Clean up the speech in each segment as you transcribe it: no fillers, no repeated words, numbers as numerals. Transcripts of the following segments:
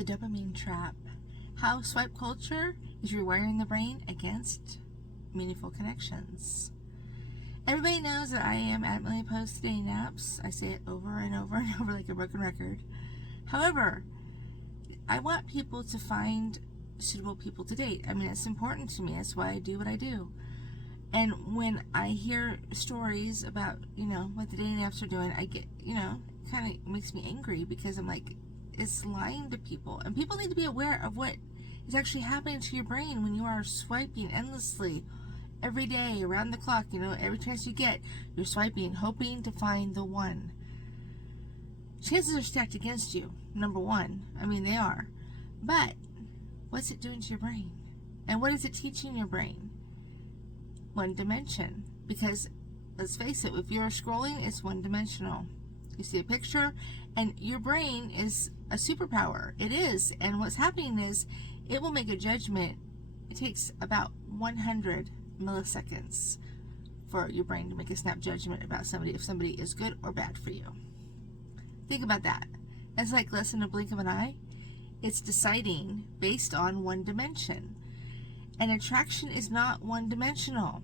The dopamine trap. How swipe culture is rewiring the brain against meaningful connections. Everybody knows that I am adamantly opposed to dating apps. I say it over and over and over like a broken record. However, I want people to find suitable people to date. I mean, it's important to me. That's why I do what I do. And when I hear stories about, what the dating apps are doing, I get, kind of makes me angry, because I'm like, it's lying to people. And people need to be aware of what is actually happening to your brain when you are swiping endlessly every day, around the clock. Every chance you get, you're swiping, hoping to find the one. Chances are stacked against you, number one. I mean, they are. But what's it doing to your brain? And what is it teaching your brain? One dimension. Because let's face it, if you're scrolling, it's one dimensional. You see a picture, and your brain is a superpower. It is. And what's happening is it will make a judgment. It takes about 100 milliseconds for your brain to make a snap judgment about somebody, if somebody is good or bad for you. Think about that. That's like less than a blink of an eye. It's deciding based on one dimension. And attraction is not one-dimensional.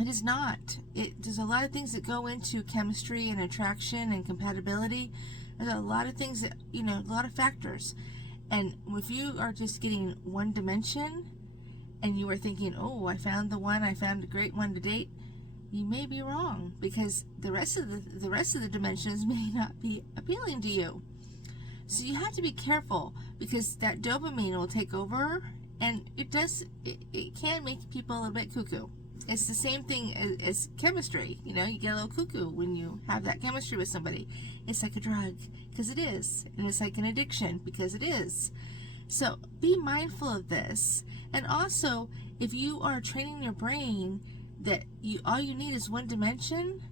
It is not. There's a lot of things that go into chemistry and attraction and compatibility. There's a lot of things that, a lot of factors. And if you are just getting one dimension and you are thinking, oh, I found the one, I found a great one to date, you may be wrong, because the rest of the dimensions may not be appealing to you. So you have to be careful, because that dopamine will take over. And it can make people a little bit cuckoo. It's the same thing as chemistry. You get a little cuckoo when you have that chemistry with somebody. It's like a drug, because it is. And it's like an addiction, because it is. So be mindful of this. And also, if you are training your brain that all you need is one dimension,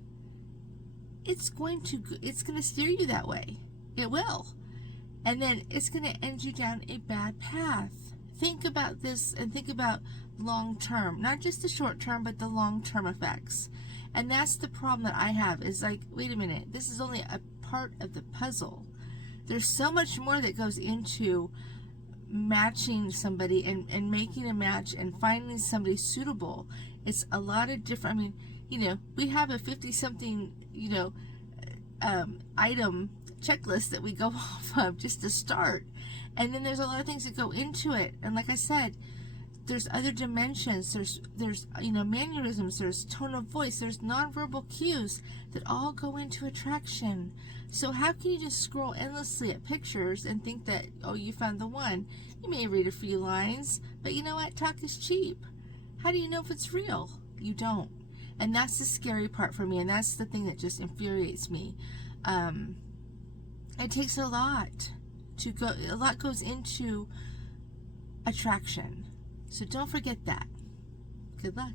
it's going to steer you that way. It will. And then it's going to end you down a bad path. Think about this, and think about long term, not just the short term, but the long term effects. And that's the problem that I have, is like, wait a minute, this is only a part of the puzzle. There's so much more that goes into matching somebody and making a match and finding somebody suitable. It's a lot of different, we have a 50-something, item checklist that we go off of just to start. And then there's a lot of things that go into it. And like I said, there's other dimensions. There's mannerisms. There's tone of voice. There's nonverbal cues that all go into attraction. So how can you just scroll endlessly at pictures and think that, oh, you found the one? You may read a few lines, but you know what? Talk is cheap. How do you know if it's real? You don't. And that's the scary part for me. And that's the thing that just infuriates me. It takes a lot. A lot goes into attraction. So don't forget that. Good luck.